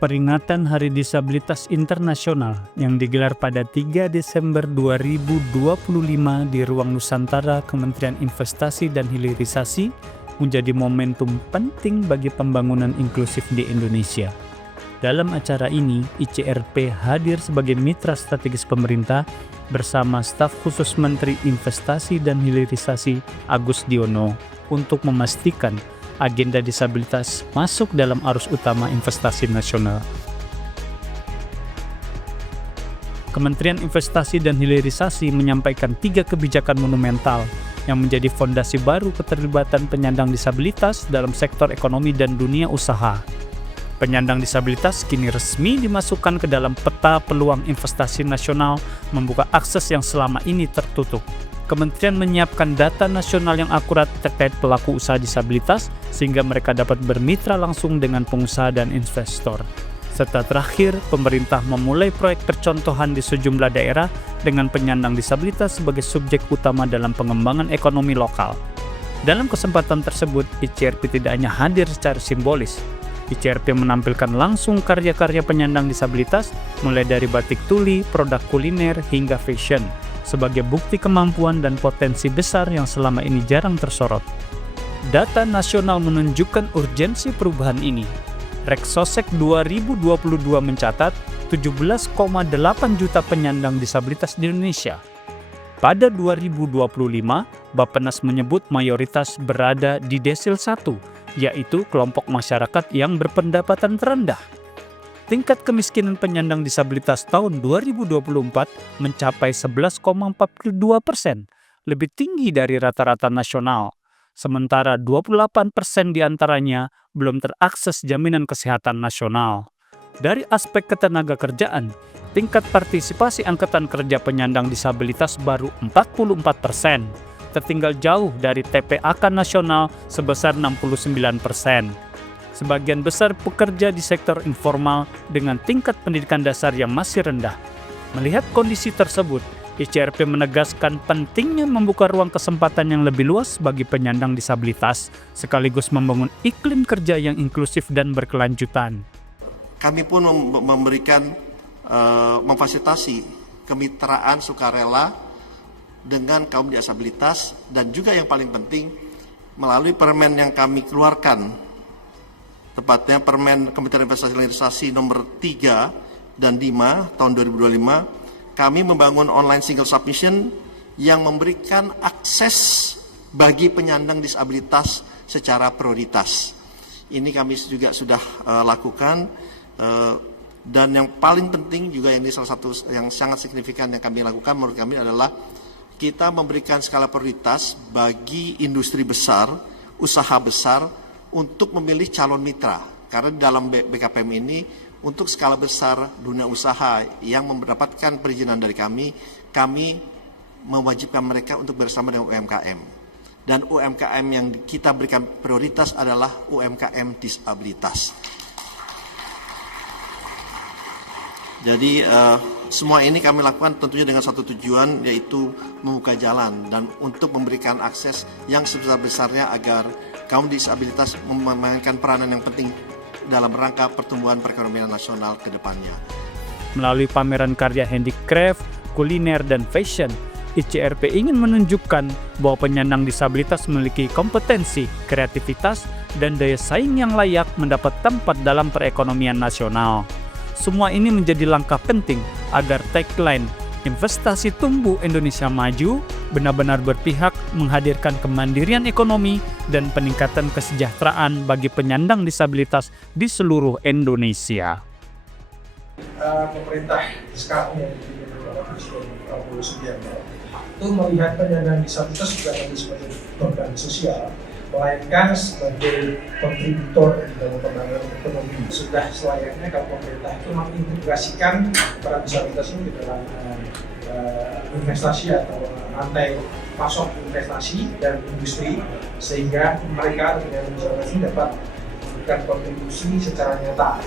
Peringatan Hari Disabilitas Internasional yang digelar pada 3 Desember 2025 di Ruang Nusantara Kementerian Investasi dan Hilirisasi menjadi momentum penting bagi pembangunan inklusif di Indonesia. Dalam acara ini, ICRP hadir sebagai mitra strategis pemerintah bersama staf khusus Menteri Investasi dan Hilirisasi Agus Diono untuk memastikan agenda disabilitas masuk dalam arus utama investasi nasional. Kementerian Investasi dan Hilirisasi menyampaikan 3 kebijakan monumental yang menjadi fondasi baru keterlibatan penyandang disabilitas dalam sektor ekonomi dan dunia usaha. Penyandang disabilitas kini resmi dimasukkan ke dalam peta peluang investasi nasional, membuka akses yang selama ini tertutup. Kementerian menyiapkan data nasional yang akurat terkait pelaku usaha disabilitas sehingga mereka dapat bermitra langsung dengan pengusaha dan investor. Serta terakhir, pemerintah memulai proyek percontohan di sejumlah daerah dengan penyandang disabilitas sebagai subjek utama dalam pengembangan ekonomi lokal. Dalam kesempatan tersebut, ICRP tidak hanya hadir secara simbolis. ICRP menampilkan langsung karya-karya penyandang disabilitas mulai dari batik tuli, produk kuliner, hingga fashion, sebagai bukti kemampuan dan potensi besar yang selama ini jarang tersorot. Data nasional menunjukkan urgensi perubahan ini. Reksosek 2022 mencatat 17,8 juta penyandang disabilitas di Indonesia. Pada 2025, Bappenas menyebut mayoritas berada di desil 1, yaitu kelompok masyarakat yang berpendapatan terendah. Tingkat kemiskinan penyandang disabilitas tahun 2024 mencapai 11,42%, lebih tinggi dari rata-rata nasional. Sementara 28% diantaranya belum terakses jaminan kesehatan nasional. Dari aspek ketenagakerjaan, tingkat partisipasi angkatan kerja penyandang disabilitas baru 44%, tertinggal jauh dari TPAK nasional sebesar 69%. Sebagian besar pekerja di sektor informal dengan tingkat pendidikan dasar yang masih rendah. Melihat kondisi tersebut, ICRP menegaskan pentingnya membuka ruang kesempatan yang lebih luas bagi penyandang disabilitas, sekaligus membangun iklim kerja yang inklusif dan berkelanjutan. Kami pun memberikan memfasilitasi kemitraan sukarela dengan kaum disabilitas dan juga yang paling penting melalui permen yang kami keluarkan, tepatnya Permen Kementerian Investasi dan Hilirisasi nomor 3 dan 5 tahun 2025, kami membangun online single submission yang memberikan akses bagi penyandang disabilitas secara prioritas. Ini kami juga sudah lakukan, dan yang paling penting juga ini salah satu yang sangat signifikan yang kami lakukan menurut kami adalah kita memberikan skala prioritas bagi industri besar, usaha besar, untuk memilih calon mitra. Karena dalam BKPM ini, untuk skala besar dunia usaha yang mendapatkan perizinan dari kami mewajibkan mereka untuk bersama dengan UMKM. Dan UMKM yang kita berikan prioritas adalah UMKM disabilitas. Jadi semua ini kami lakukan tentunya dengan satu tujuan, yaitu membuka jalan dan untuk memberikan akses yang sebesar-besarnya agar kaum disabilitas memainkan peranan yang penting dalam rangka pertumbuhan perekonomian nasional ke depannya. Melalui pameran karya handicraft, kuliner, dan fashion, ICRP ingin menunjukkan bahwa penyandang disabilitas memiliki kompetensi, kreativitas, dan daya saing yang layak mendapat tempat dalam perekonomian nasional. Semua ini menjadi langkah penting agar tagline "Investasi Tumbuh Indonesia Maju" benar-benar berpihak menghadirkan kemandirian ekonomi dan peningkatan kesejahteraan bagi penyandang disabilitas di seluruh Indonesia. Pemerintah sekarang yang dipimpin oleh Presiden Prabowo Subianto itu melihat penyandang disabilitas bukan hanya sebagai beban sosial, melainkan sebagai kontributor dalam pembangunan ekonomi. Sudah selayaknya kalau pemerintah itu mengintegrasikan peran disabilitas ini ke dalam investasi atau rantai pasok investasi dan industri, sehingga mereka dengan disabilitas ini dapat memberikan kontribusi secara nyata.